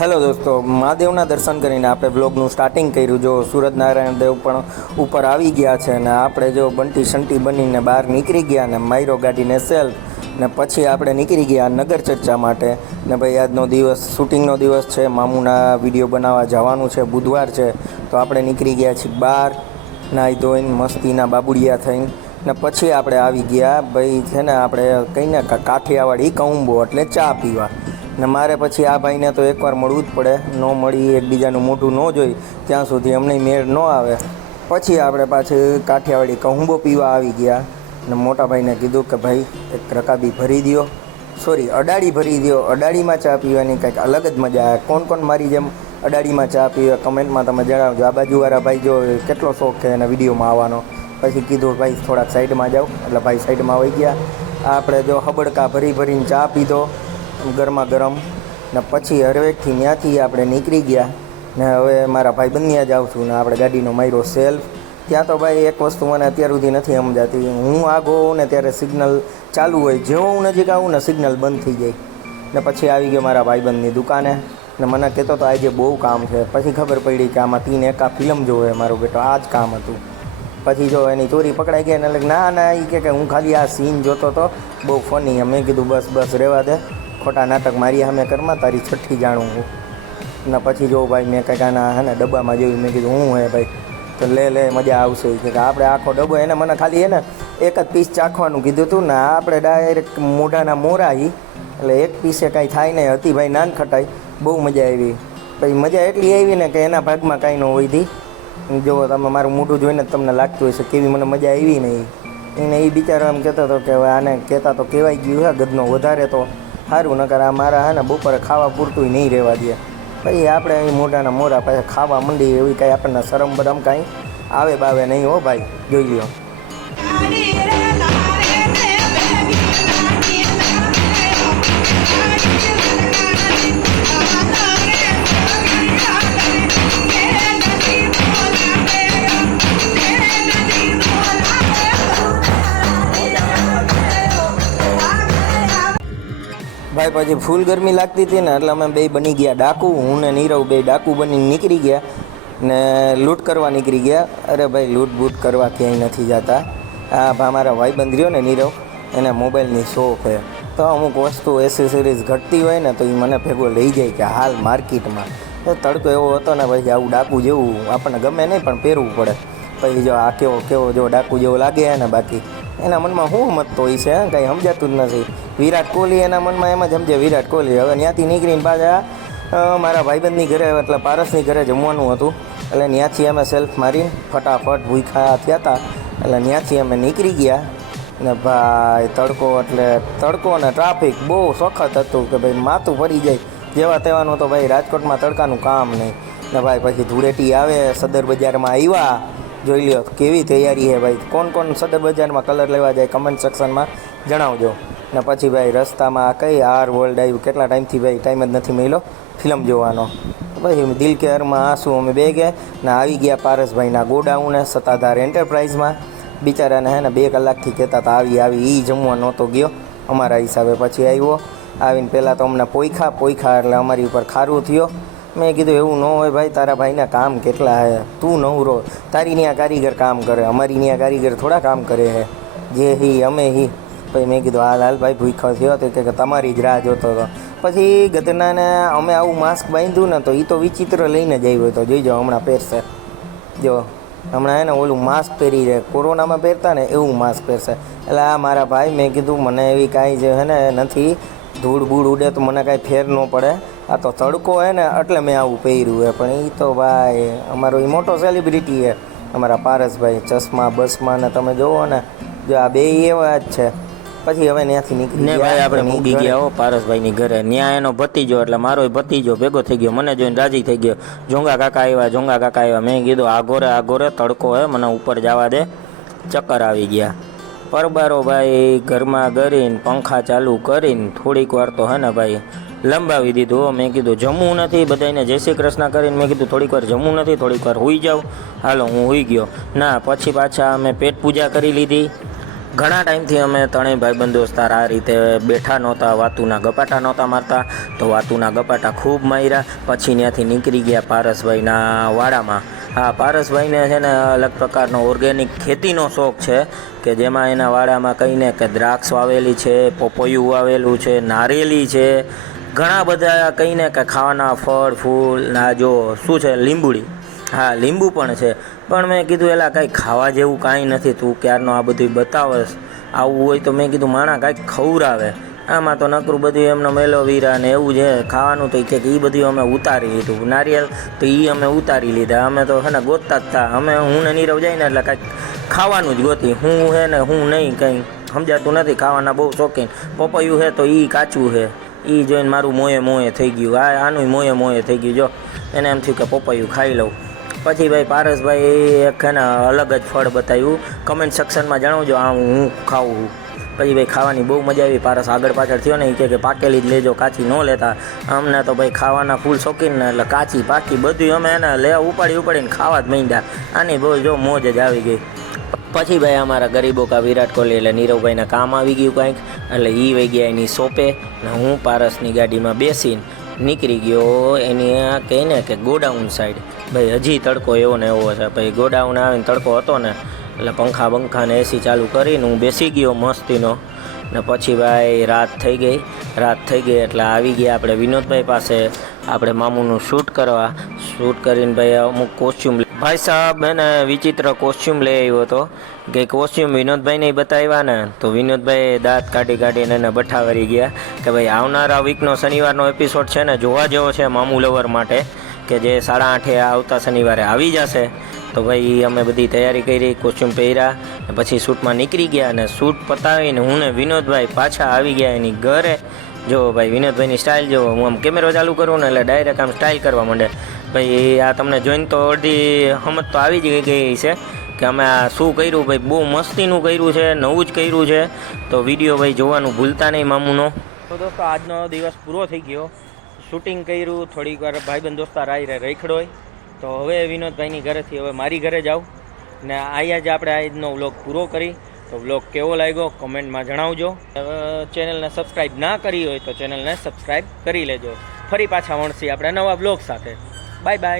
Hello દોસ્તો, મહાદેવના દર્શન કરીને આપણે બ્લોગનું સ્ટાર્ટિંગ કર્યું. જો સૂરજનારાયણ દેવ પણ ઉપર આવી ગયા છે ને આપણે જો બંટી શંટી બનીને બહાર નીકળી ગયા ને માયરો ગાડીને સેલ્ફ ને પછી આપણે નીકળી ગયા નગર ચર્ચા માટે. ને ભાઈ આજનો દિવસ શૂટિંગનો દિવસ છે, મામુના વિડીયો બનાવવા જવાનું છે, બુધવાર છે, તો આપણે નીકળી ગયા છીએ બહાર નાહી ધોઈને મસ્તીના બાબુડિયા થઈને. ને પછી આપણે આવી ગયા ભાઈ છે ને આપણે કહીને કાઠિયાવાડી કહુંબો એટલે ચા પીવા. ને મારે પછી આ ભાઈને તો એકવાર મળવું જ પડે, ન મળી એકબીજાનું મોઢું ન જોઈ ત્યાં સુધી અમને મેળ ન આવે. પછી આપણે પાછી કાઠિયાવાડી કહુંબો પીવા આવી ગયા. ને મોટા ભાઈને કીધું કે ભાઈ એક રકાબી ભરી દો, અડાડી ભરી દો. અડાડીમાં ચા પીવાની કંઈક અલગ જ મજા આવે. કોણ કોણ મારી જેમ અડાડીમાં ચા પીવે કમેન્ટમાં તમે જણાવજો. આ બાજુવાળા ભાઈ જો કેટલો શોખ છે એના વિડીયોમાં આવવાનો. પછી કીધું ભાઈ થોડાક સાઈડમાં જાઓ, એટલે ભાઈ સાઈડમાં આવી ગયા. આપણે જો હબડકા ભરીને ચા પીધો ગરમા ગરમ. ને પછી હરવેકથી ત્યાંથી આપણે નીકળી ગયા. ને હવે મારા ભાઈ બંને જ આવશું ને આપણે ગાડીનો માર્યો સેલ્ફ. ત્યાં તો ભાઈ એક વસ્તુ મને અત્યાર સુધી નથી સમજાતી, હું આગો હોઉં ને ત્યારે સિગ્નલ ચાલુ હોય, જેવો હું નજીક આવું ને સિગ્નલ બંધ થઈ જાય. ને પછી આવી ગયો મારા ભાઈબંધની દુકાને ને મને કહેતો તો આજે બહુ કામ છે. પછી ખબર પડી કે આમાં 3 એકા ફિલ્મ જોવે મારો બેટો, આ જ કામ હતું. પછી જો એની ચોરી પકડાઈ ગઈ ને ના એ કે હું ખાલી આ સીન જોતો હતો, બહુ ફની. મેં કીધું બસ રહેવા દે, ખોટા નાટક મારી સામે કરમાં, તારી છઠ્ઠી જાણું હું. ને પછી જો ભાઈ મેં કંઈક આના હે ને ડબ્બામાં જોયું, મેં કીધું હું હે ભાઈ તો લે મજા આવશે કે આપણે આખો ડબ્બો. એને મને ખાલી એને એક જ પીસ ચાખવાનું કીધું હતું ને આપણે ડાયરેક્ટ મોઢાના મોરાઈ, એટલે એક પીસે કાંઈ થાય નહીં. હતી ભાઈ નાન ખટાઈ, બહુ મજા આવી. પછી મજા એટલી આવી ને કે એના ભાગમાં કાંઈ ન હોય હતી. જો તમે મારું મોઢું જોઈને જ તમને લાગતું હશે કેવી મને મજા આવી નહીં. એને એ બિચારો એમ કહેતો હતો કે હવે આને કહેતા તો કહેવાય ગયું હે ગદનો વધારે તો સારું, નકર આ મારા હે ને બપોરે ખાવા પૂરતું નહીં રહેવા દે. પછી આપણે અહીં મોઢાના મોરા પાસે ખાવા માંડી, એવી કાંઈ આપણને શરમ બરમ કાંઈ આવે બાવે નહીં હો ભાઈ, જોઈ લ્યો. ભાઈ પછી ફૂલ ગરમી લાગતી હતી ને એટલે અમે બે બની ગયા ડાકુ. હું ને નીરવ બે ડાકુ બનીને નીકળી ગયા ને લૂંટ કરવા નીકળી ગયા. અરે ભાઈ લૂંટ બૂટ કરવા ક્યાંય નથી જતા. આ મારા ભાઈબંધ રહ્યો ને નીરવ, એને મોબાઈલની શોખ છે, તો અમુક વસ્તુ એસેસરીઝ ઘટતી હોય ને તો એ મને ભેગો લઈ જાય કે હાલ માર્કેટમાં. તડકો એવો હતો ને પછી આવું ડાકુ જેવું આપણને ગમે નહીં પણ પહેરવું પડે. પછી જો આ કેવો જો ડાકુ જેવો લાગે ને, બાકી એના મનમાં શું મતતો હોય છે, કાંઈ સમજાતું જ નથી. વિરાટ કોહલી એના મનમાં એમ જ સમજે વિરાટ કોહલી. હવે ત્યાંથી નીકળીને પાછા મારા ભાઈબંધની ઘરે એટલે પારસની ઘરે જમવાનું હતું, એટલે ત્યાંથી અમે સેલ્ફ મારીને ફટાફટ ભૂખ્યા થયા હતા. એટલે ત્યાંથી અમે નીકળી ગયા. ને ભાઈ તડકો અને ટ્રાફિક બહુ સખત હતું કે ભાઈ માથું ફરી જાય જેવા તેવાનું. તો ભાઈ રાજકોટમાં તડકાનું કામ નહીં. ને ભાઈ પછી ધૂળેટી આવે, સદર બજારમાં આવ્યા. જોઈ લ્યો કેવી તૈયારી છે ભાઈ. કોણ સદર બજારમાં કલર લેવા જાય કમેન્ટ સેક્શનમાં જણાવજો. ને પછી ભાઈ રસ્તામાં કઈ આર વર્લ્ડ આવ્યું, કેટલા ટાઈમથી ભાઈ ટાઈમ જ નથી મળ્યો ફિલ્મ જોવાનો. પછી દિલ કે હરમાં આંસુ અમે બે ગયા ને આવી ગયા પારસભાઈના ગોડાઉને સત્તાધાર એન્ટરપ્રાઇઝમાં. બિચારાને હે ને 2 કલાકથી કહેતા હતા આવી એ જમવા નહોતો ગયો અમારા હિસાબે. પછી આવ્યો, આવીને પહેલાં તો અમને પોઈખા એટલે અમારી ઉપર ખારું થયો. મેં કીધું એવું ન હોય ભાઈ, તારા ભાઈના કામ કેટલા હે, તું નવરો, તારી ત્યાં કારીગર કામ કરે, અમારી ત્યાં કારીગર થોડા કામ કરે હે, જે હી અમે હી. પછી મેં કીધું હાલ ભાઈ ભૂખો થયો તો કે તમારી જ રાહ જોતો હતો. પછી ગધનાને અમે આવું માસ્ક બાંધ્યું ને તો એ તો વિચિત્ર લઈને જ આવ્યો હતો. જોઈ જાઓ હમણાં પહેરશે, જો હમણાં એને ઓલું માસ્ક પહેરી રહે, કોરોનામાં પહેરતા ને એવું માસ્ક પહેરશે. એટલે આ મારા ભાઈ મેં કીધું મને એવી કાંઈ જે હે ને નથી, ધૂળ બૂળ ઉડે તો મને કાંઈ ફેર ન પડે, આ તો તડકો હે ને એટલે મેં આવું પહેર્યું હે. પણ એ તો ભાઈ અમારો એ મોટો સેલિબ્રિટી છે અમારા પારસભાઈ, ચશ્મા બસમાં ને તમે જુઓ ને, જો આ બે એવા જ છે. પછી હવે ત્યાંથી નીકળી ભાઈ આપણે મૂકી ગયા હો પારસભાઈની ઘરે. ત્યાં એનો ભતીજો એટલે મારો ભતીજો ભેગો થઈ ગયો, મને જોઈને રાજી થઈ ગયો. જોંગા કાકા આવ્યા. મેં કીધું આગોરે તડકો હે, મને ઉપર જવા દે. ચક્કર આવી ગયા. પરબારો ભાઈ ઘરમાં કરીને પંખા ચાલુ કરીને થોડીક વાર તો હે ને ભાઈ લંબાવી દીધું. મેં કીધું જમવું નથી, બધાને જય શ્રી કૃષ્ણ કરીને મેં કીધું થોડીક વાર જમવું નથી, થોડીક વાર સૂઈ જાઉં. હાલો હું સૂઈ ગયો. ના પછી પાછા અમે પેટ પૂજા કરી લીધી. ઘણા ટાઈમથી અમે ત્રણેય ભાઈબંધ દોસ્તાર આ રીતે બેઠા નહોતા, વાતુના ગપાટા નહોતા મારતા. તો વાતુના ગપાટા ખૂબ માર્યા. પછી ત્યાંથી નીકળી ગયા પારસભાઈના વાડામાં. હા, પારસભાઈને છે ને અલગ પ્રકારનો ઓર્ગેનિક ખેતીનો શોખ છે, કે જેમાં એના વાડામાં કહીને કે દ્રાક્ષ વાવેલી છે, પપૈયું વાવેલું છે, નારિયેલી છે, ઘણા બધા કહીને કે ખાવાના ફળ ફૂલ ના જો શું છે લીંબુડી. હા, લીંબુ પણ છે. પણ મેં કીધું એલા કાંઈ ખાવા જેવું કાંઈ નથી, તું ક્યારનો આ બધું બતાવસ. આવું હોય તો મેં કીધું માણા કાંઈક ખવડાવે. આમાં તો નકરું બધું એમનો મેલોવીરા ને એવું છે ખાવાનું. તો કે એ બધું અમે ઉતારી લીધું. નારિયેલ તો એ અમે ઉતારી લીધા. અમે તો છે ને ગોતતા જ હતા. અમે હું ને નીરવ જાય ને એટલે કાંઈક ખાવાનું જ ગોતી. હું હે ને હું નહીં, કંઈ સમજાતું નથી. ખાવાના બહુ શોખીન. પપૈયું છે તો એ કાચું છે. એ જોઈને મારું મોએ થઈ ગયું. આનું મોએ થઈ ગયું. જો એને એમ થયું કે પપૈયું ખાઈ લઉં. પછી ભાઈ પારસભાઈ એક છે ને અલગ જ ફળ બતાવ્યું. કમેન્ટ સેક્શનમાં જણાવજો આ હું ખાવું. પછી ભાઈ ખાવાની બહુ મજા આવી. પારસ આગળ પાછળ થયો ને એ કે પાકેલી જ લેજો, કાચી ન લેતા. અમને તો ભાઈ ખાવાના ફૂલ શોખીન ને એટલે કાચી પાકી બધું અમે એને ઉપાડીને ખાવા જ માંડ્યા. આની બહુ જો મોજ જ આવી ગઈ. પછી ભાઈ અમારા ગરીબો કા વિરાટ કોહલી એટલે નીરવભાઈને કામ આવી ગયું કાંઈક, એટલે એ વહી ગયા એની શોપે ને હું પારસની ગાડીમાં બેસીને નીકળી ગયો એની કહીને કે ગોડાઉન સાઈડ. ભાઈ હજી તડકો એવો ને એવો છે. ભાઈ ગોડાઉન આવીને તડકો હતો ને એટલે પંખા બંખા ને એસી ચાલુ કરીને હું બેસી ગયો મસ્તીનો. ને પછી ભાઈ રાત થઈ ગઈ એટલે આવી ગયા આપણે વિનોદભાઈ પાસે આપણે મામુનું શૂટ કરવા. શૂટ કરીને ભાઈ અમુક કોસ્ચ્યુમ ભાઈ સાહેબ એને વિચિત્ર કોસ્ચ્યુમ લઈ આવ્યો હતો. કે કોસ્ચ્યુમ વિનોદભાઈને બતાવ્યા ને તો વિનોદભાઈ દાંત કાઢીને એને બઠાવરી ગયા કે ભાઈ આવનારા વીકનો શનિવારનો એપિસોડ છે ને જોવા જેવો છે મામુ લવર માટે, કે જે 8:30 આવતા શનિવારે આવી જશે. તો ભાઈ અમે બધી તૈયારી કરી, કોસ્ચ્યુમ પહેર્યા ને પછી શૂટમાં નીકળી ગયા. અને શૂટ પતાવીને હું ને વિનોદભાઈ પાછા આવી ગયા એની ઘરે. જો ભાઈ વિનોદભાઈની સ્ટાઇલ જો, હું આમ કેમેરો ચાલુ કરું ને એટલે ડાયરેક્ટ આમ સ્ટાઇલ કરવા માંડે. ભાઈ આ તમને જોઈને તો અડધી સમજ તો આવી જ ગઈ છે કે અમે આ શું કર્યું. ભાઈ બહુ મસ્તીનું કર્યું છે, નવું જ કર્યું છે. તો વિડીયો ભાઈ જોવાનું ભૂલતા નહીં મામુનો. તો દોસ્તો આજનો દિવસ પૂરો થઈ ગયો. શૂટિંગ કર્યું, થોડીક વાર ભાઈબંધ દોસ્તાર આવી રેખડોય. તો હવે વિનોદભાઈની ઘરેથી હવે મારી ઘરે જાઉં ને અહીંયા જ આપણે આજનો વ્લોગ પૂરો કરી. તો વ્લોગ કેવો લાગ્યો કમેન્ટમાં જણાવજો. ચેનલને સબસ્ક્રાઈબ ના કરી હોય તો ચેનલને સબસ્ક્રાઈબ કરી લેજો. ફરી પાછા મળશે આપણે નવા વ્લોગ સાથે. Bye bye.